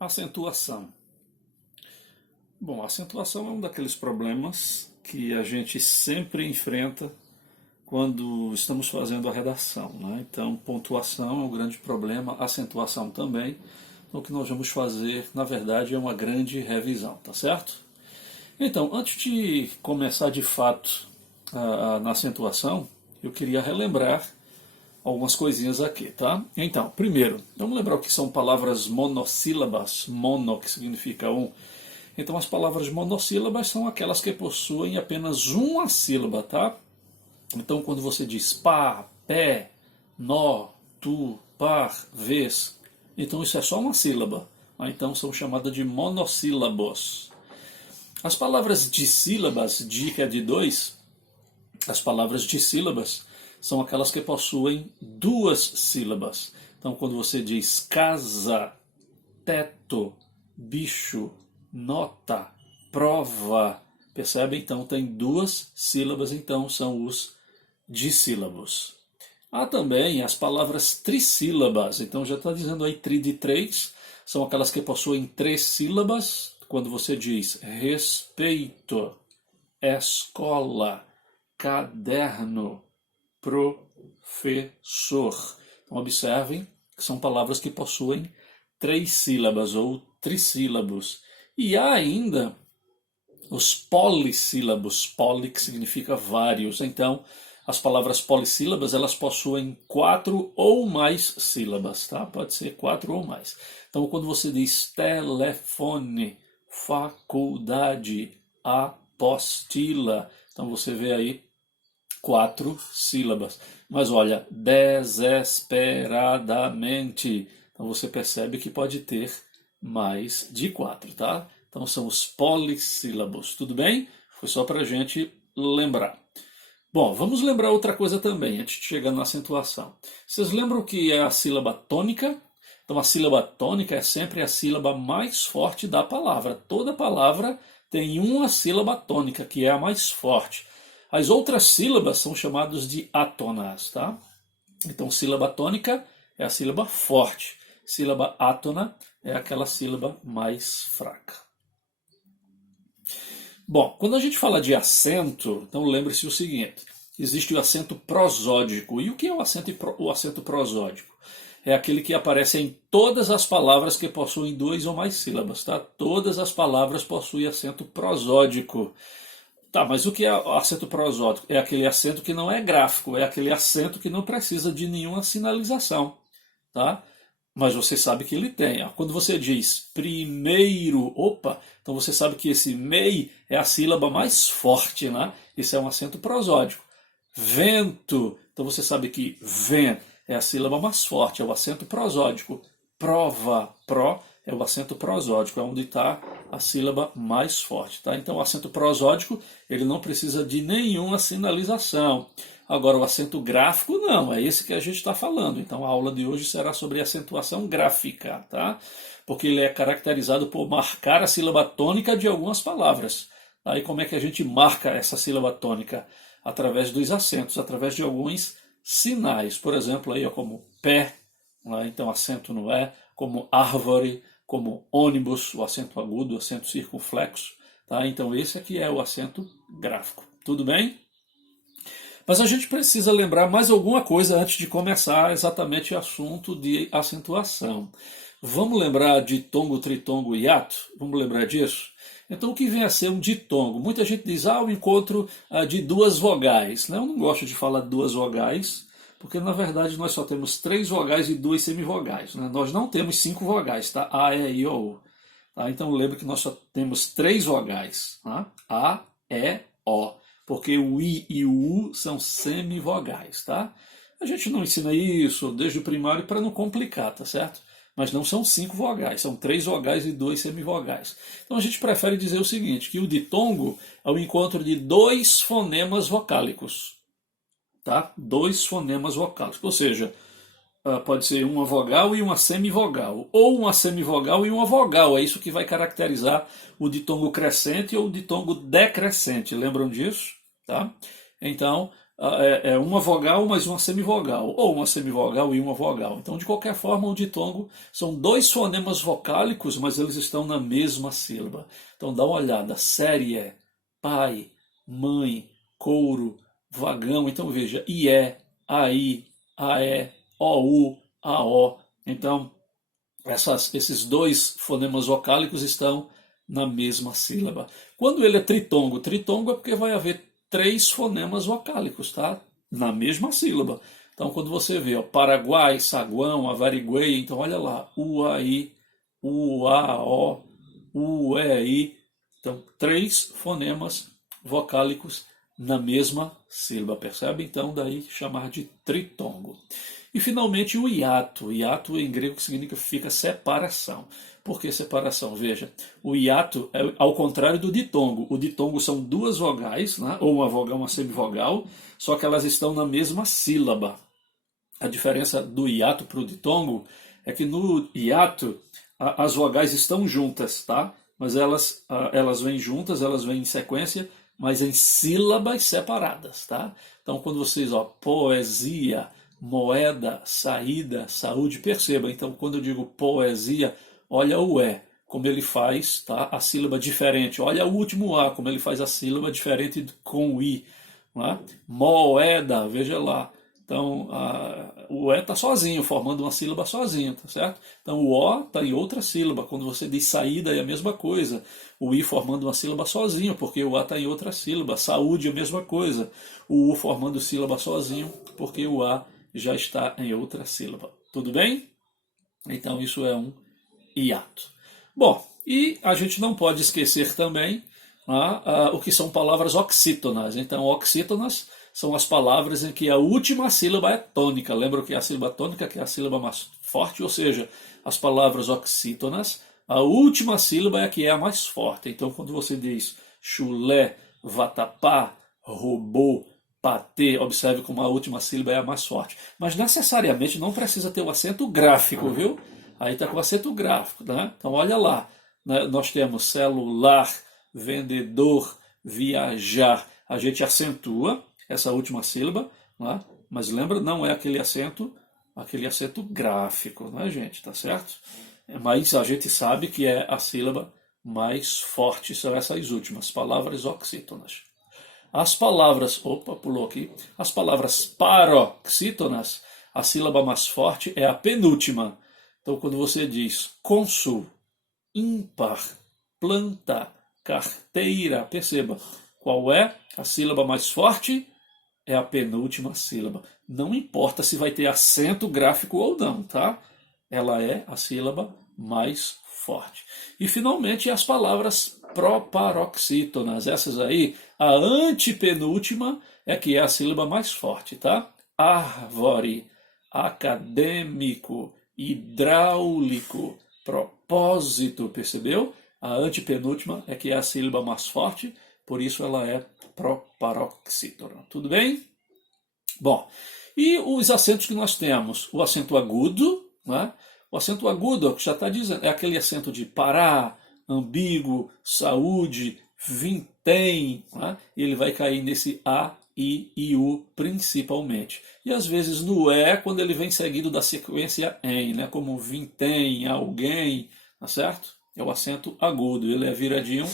Acentuação. Bom, a acentuação é um daqueles problemas que a gente sempre enfrenta quando estamos fazendo a redação, né? Então, pontuação é um grande problema, acentuação também. Então, o que nós vamos fazer, na verdade, é uma grande revisão, tá certo? Então, antes de começar de fato na acentuação, eu queria relembrar algumas coisinhas aqui, tá? Então, primeiro, vamos lembrar o que são palavras monossílabas, mono, que significa um. Então, as palavras monossílabas são aquelas que possuem apenas uma sílaba, tá? Então, quando você diz pá, pé, nó, tu, par, vez, então isso é só uma sílaba. Então, são chamadas de monossílabos. As palavras dissílabas, di que é de dois, as palavras dissílabas são aquelas que possuem duas sílabas. Então, quando você diz casa, teto, bicho, nota, prova, percebe? Então, tem duas sílabas, então são os dissílabos. Há também as palavras trissílabas, então já está dizendo aí tri de três, são aquelas que possuem três sílabas. Quando você diz respeito, escola, caderno, professor. Então, observem que são palavras que possuem três sílabas ou trissílabos. E há ainda os polissílabos, poli que significa vários. Então, as palavras polissílabas, elas possuem quatro ou mais sílabas, tá? Pode ser quatro ou mais. Então, quando você diz telefone, faculdade, apostila, então você vê aí quatro sílabas. Mas olha, desesperadamente. Então você percebe que pode ter mais de quatro, tá? Então são os polissílabos. Tudo bem? Foi só para a gente lembrar. Bom, vamos lembrar outra coisa também, antes de chegar na acentuação. Vocês lembram que é a sílaba tônica? Então a sílaba tônica é sempre a sílaba mais forte da palavra. Toda palavra tem uma sílaba tônica, que é a mais forte. As outras sílabas são chamadas de átonas, tá? Então, sílaba tônica é a sílaba forte. Sílaba átona é aquela sílaba mais fraca. Bom, quando a gente fala de acento, então lembre-se o seguinte. Existe o acento prosódico. E o que é o acento prosódico? É aquele que aparece em todas as palavras que possuem duas ou mais sílabas, tá? Todas as palavras possuem acento prosódico. Tá, mas o que é acento prosódico? É aquele acento que não é gráfico, é aquele acento que não precisa de nenhuma sinalização, tá? Mas você sabe que ele tem. Quando você diz primeiro, opa, então você sabe que esse mei é a sílaba mais forte, né? Esse é um acento prosódico. Vento, então você sabe que ven é a sílaba mais forte, é o acento prosódico. Prova, pró, é o acento prosódico, é onde está a sílaba mais forte. Tá? Então o acento prosódico ele não precisa de nenhuma sinalização. Agora o acento gráfico não, é esse que a gente está falando. Então a aula de hoje será sobre acentuação gráfica, tá? Porque ele é caracterizado por marcar a sílaba tônica de algumas palavras. Tá? E como é que a gente marca essa sílaba tônica? Através dos acentos, através de alguns sinais. Por exemplo, aí, como pé, né? Então acento no é, como árvore, como ônibus, o acento agudo, o acento circunflexo. Tá? Então esse aqui é o acento gráfico. Tudo bem? Mas a gente precisa lembrar mais alguma coisa antes de começar exatamente o assunto de acentuação. Vamos lembrar de tongo, tritongo e hiato? Vamos lembrar disso? Então o que vem a ser um ditongo? Muita gente diz, o encontro de duas vogais. Eu não gosto de falar duas vogais, porque na verdade nós só temos três vogais e duas semivogais. Nós não temos cinco vogais, tá? A, E, I, O, U. Tá? Então lembre que nós só temos três vogais. Tá? A, E, O. Porque o I e o U são semivogais. Tá? A gente não ensina isso desde o primário para não complicar, tá certo? Mas não são cinco vogais, são três vogais e duas semivogais. Então a gente prefere dizer o seguinte, que o ditongo é o encontro de dois fonemas vocálicos. Tá? Dois fonemas vocálicos, ou seja, pode ser uma vogal e uma semivogal, ou uma semivogal e uma vogal, é isso que vai caracterizar o ditongo crescente ou o ditongo decrescente, lembram disso? Tá? Então, é uma vogal mais uma semivogal, ou uma semivogal e uma vogal. Então, de qualquer forma, o ditongo são dois fonemas vocálicos, mas eles estão na mesma sílaba. Então, dá uma olhada. Série é pai, mãe, couro, vagão. Então, veja, ié, aí, aé, ou, aó. Então, esses dois fonemas vocálicos estão na mesma sílaba. Quando ele é tritongo, tritongo é porque vai haver três fonemas vocálicos, tá? Na mesma sílaba. Então, quando você vê, ó, Paraguai, saguão, avariguei, então olha lá, uai, uaó, uei. Então, três fonemas vocálicos na mesma sílaba, percebe? Então, daí chamar de tritongo. E finalmente o hiato. Hiato em grego significa separação. Por que separação? Veja, o hiato é ao contrário do ditongo. O ditongo são duas vogais, né? Ou uma vogal, uma semivogal, só que elas estão na mesma sílaba. A diferença do hiato para o ditongo é que no hiato as vogais estão juntas, tá? Mas elas vêm juntas, elas vêm em sequência, mas em sílabas separadas, tá? Então, quando vocês, ó, poesia, moeda, saída, saúde, perceba. Então, quando eu digo poesia, olha o E, como ele faz, tá? A sílaba diferente. Olha o último A, como ele faz a sílaba diferente com o I. Não é? Moeda, veja lá. Então, o E está sozinho, formando uma sílaba sozinho, tá certo? Então, o O está em outra sílaba. Quando você diz saída, é a mesma coisa. O I formando uma sílaba sozinho, porque o A está em outra sílaba. Saúde, é a mesma coisa. O U formando sílaba sozinho, porque o A já está em outra sílaba. Tudo bem? Então, isso é um hiato. Bom, e a gente não pode esquecer também o que são palavras oxítonas. Então, oxítonas são as palavras em que a última sílaba é tônica. Lembra que é a sílaba tônica, que é a sílaba mais forte? Ou seja, as palavras oxítonas, a última sílaba é a que é a mais forte. Então, quando você diz chulé, vatapá, robô, patê, observe como a última sílaba é a mais forte. Mas necessariamente não precisa ter o acento gráfico, viu? Aí está com o acento gráfico, né? Então, olha lá. Né? Nós temos celular, vendedor, viajar. A gente acentua essa última sílaba, né? Mas lembra, não é aquele acento gráfico, né, gente? Tá certo? Mas a gente sabe que é a sílaba mais forte, são essas últimas, palavras oxítonas. As palavras, opa, pulou aqui, as palavras paroxítonas, a sílaba mais forte é a penúltima. Então, quando você diz cônsul, ímpar, planta, carteira, perceba, qual é a sílaba mais forte? É a penúltima sílaba. Não importa se vai ter acento gráfico ou não, tá? Ela é a sílaba mais forte. E, finalmente, as palavras proparoxítonas. Essas aí, a antepenúltima é que é a sílaba mais forte, tá? Árvore, acadêmico, hidráulico, propósito, percebeu? A antepenúltima é que é a sílaba mais forte, por isso ela é proparoxítona. Tudo bem? Bom, e os acentos que nós temos? O acento agudo, né? O acento agudo, que já está dizendo, é aquele acento de parar, ambíguo, saúde, vintém, né? Ele vai cair nesse A, I e U principalmente. E às vezes no E, quando ele vem seguido da sequência em, né? Como vintém, alguém, tá certo? É o acento agudo, ele é viradinho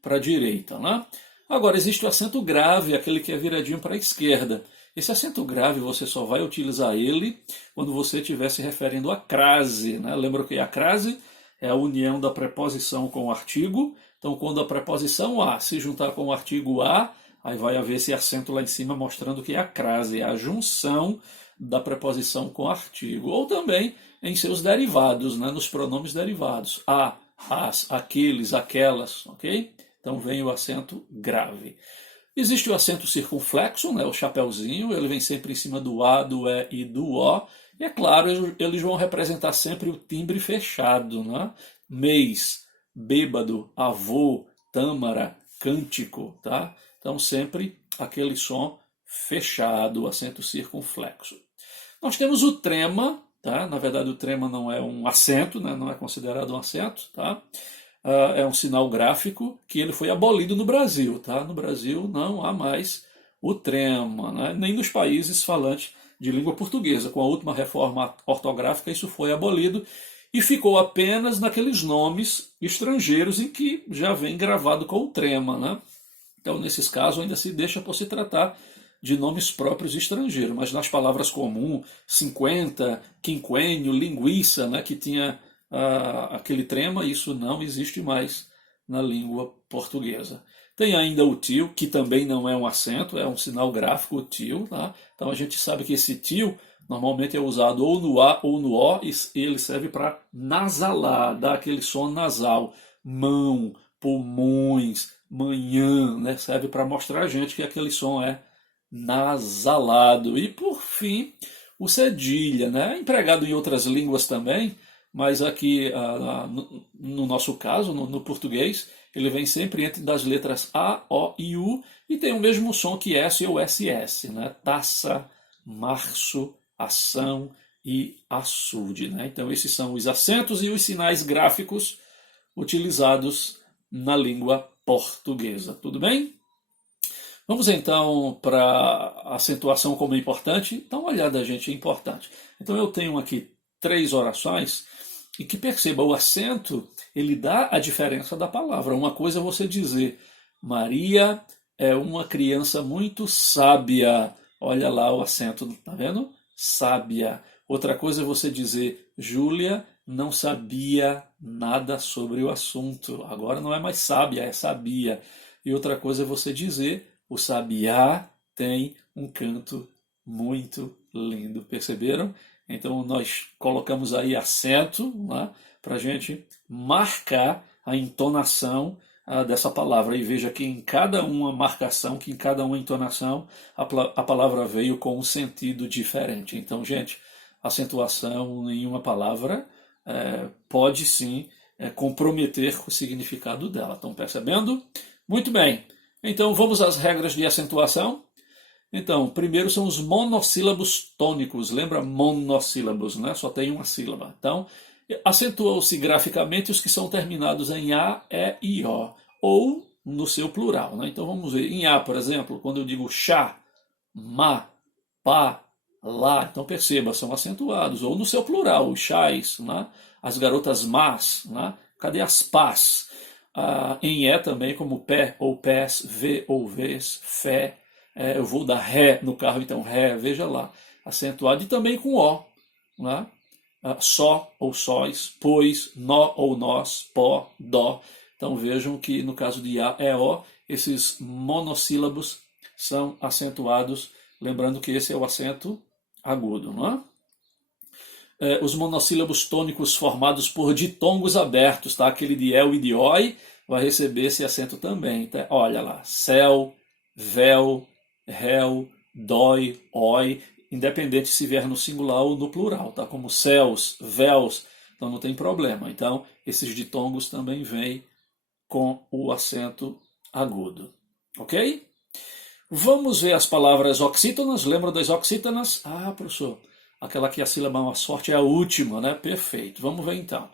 para a direita, né? Agora, existe o acento grave, aquele que é viradinho para a esquerda. Esse acento grave você só vai utilizar ele quando você estiver se referindo à crase, né? Lembra que a crase é a união da preposição com o artigo. Então, quando a preposição a se juntar com o artigo a, aí vai haver esse acento lá em cima mostrando que é a crase, é a junção da preposição com o artigo. Ou também em seus derivados, né? Nos pronomes derivados. A, as, aqueles, aquelas, ok? Então vem o acento grave. Existe o acento circunflexo, né, o chapeuzinho, ele vem sempre em cima do A, do E e do O. E é claro, eles vão representar sempre o timbre fechado. Né? Mês, bêbado, avô, tâmara, cântico. Tá? Então sempre aquele som fechado, o acento circunflexo. Nós temos o trema, tá? Na verdade o trema não é um acento, né? Não é considerado um acento, tá? É um sinal gráfico que ele foi abolido no Brasil. Tá? No Brasil não há mais o trema, né? Nem nos países falantes de língua portuguesa. Com a última reforma ortográfica, isso foi abolido e ficou apenas naqueles nomes estrangeiros em que já vem gravado com o trema, né? Então, nesses casos, ainda se deixa por se tratar de nomes próprios estrangeiros, mas nas palavras comuns, 50, quinquênio, linguiça, né, que tinha aquele trema, isso não existe mais na língua portuguesa. Tem ainda o tio, que também não é um acento, é um sinal gráfico, o tio. Tá? Então a gente sabe que esse tio normalmente é usado ou no A ou no O, e ele serve para nasalar, dar aquele som nasal. Mão, pulmões, manhã, né? Serve para mostrar a gente que aquele som é nasalado. E por fim, o cedilha, né? É empregado em outras línguas também, mas aqui no nosso caso, no português, ele vem sempre entre das letras A, O e U e tem o mesmo som que S ou SS, né? Taça, março, ação e açude, né? Então esses são os acentos e os sinais gráficos utilizados na língua portuguesa. Tudo bem? Vamos então para a acentuação como é importante. Dá uma olhada, gente, é importante. Então eu tenho aqui 3 orações e que perceba, o acento, ele dá a diferença da palavra. Uma coisa é você dizer, Maria é uma criança muito sábia. Olha lá o acento, tá vendo? Sábia. Outra coisa é você dizer, Júlia não sabia nada sobre o assunto. Agora não é mais sábia, é sabia. E outra coisa é você dizer, o sabiá tem um canto muito lindo. Perceberam? Então nós colocamos aí acento, né, para a gente marcar a entonação dessa palavra. E veja que em cada uma marcação, que em cada uma entonação, a palavra veio com um sentido diferente. Então, gente, acentuação em uma palavra pode sim comprometer o significado dela. Estão percebendo? Muito bem. Então, vamos às regras de acentuação. Então, primeiro são os monossílabos tônicos. Lembra monossílabos, né? Só tem uma sílaba. Então, acentuam-se graficamente os que são terminados em A, E, I, O. Ou no seu plural, né? Então, vamos ver. Em A, por exemplo, quando eu digo chá, má, pá, lá. Então, perceba, são acentuados. Ou no seu plural, os chás, né? As garotas más, né? Cadê as pás? Em E também, como pé ou pés, vê ou vês, fé. Eu vou dar ré no carro, então ré, veja lá, acentuado. E também com O, né? Só ou sóis, pois, nó ou nós, pó, dó. Então vejam que no caso de A, E, O, esses monossílabos são acentuados, lembrando que esse é o acento agudo, não é? Os monossílabos tônicos formados por ditongos abertos, tá? Aquele de el e de oi vai receber esse acento também. Tá? Olha lá, céu, véu, réu, dói, oi, independente se vier no singular ou no plural, tá? Como céus, véus, então não tem problema. Então, esses ditongos também vêm com o acento agudo, ok? Vamos ver as palavras oxítonas. Lembra das oxítonas? Professor, aquela que a sílaba mais forte é a última, né? Perfeito. Vamos ver então.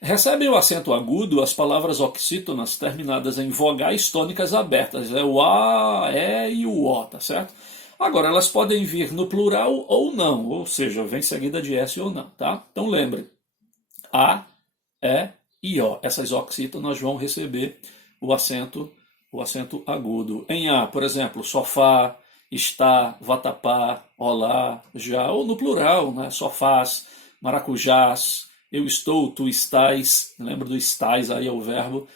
Recebem o acento agudo as palavras oxítonas terminadas em vogais tônicas abertas. É o A, E e o O, tá certo? Agora, elas podem vir no plural ou não, ou seja, vem seguida de S ou não, tá? Então lembre, A, E e O. Essas oxítonas vão receber o acento agudo. Em A, por exemplo, sofá, está, vatapá, olá, já, ou no plural, né? Sofás, maracujás, eu estou, tu estás, lembra do estás, aí é o verbo.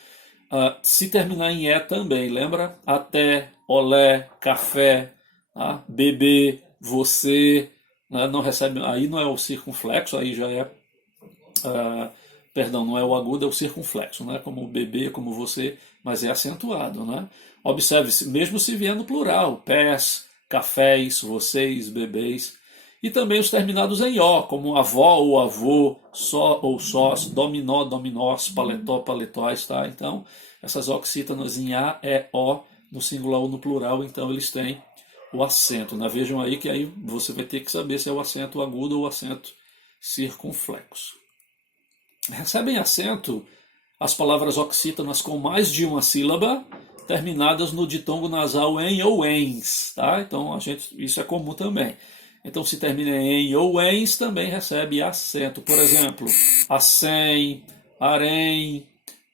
Se terminar em E também, lembra? Até, olé, café, beber, você, né? Não recebe, aí não é o circunflexo, aí já é, perdão, não é o agudo, é o circunflexo, né? Como beber, como você, mas é acentuado, né? Observe, mesmo se vier no plural, pés, cafés, vocês, bebeis. E também os terminados em O, como avó ou avô, só ou sós, dominó, dominós, paletó, paletóis, tá? Então, essas oxítonas em A, E, O, no singular ou no plural, então eles têm o acento, né? Vejam aí que aí você vai ter que saber se é o acento agudo ou o acento circunflexo. Recebem acento as palavras oxítonas com mais de uma sílaba terminadas no ditongo nasal em ou ens, tá? Então isso é comum também. Então se termina em ou ens também recebe acento. Por exemplo, acém, arém,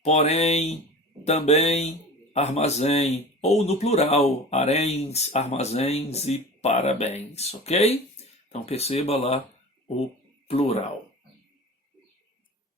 porém, também, armazém, ou no plural, aréns, armazéns e parabéns, ok? Então perceba lá o plural.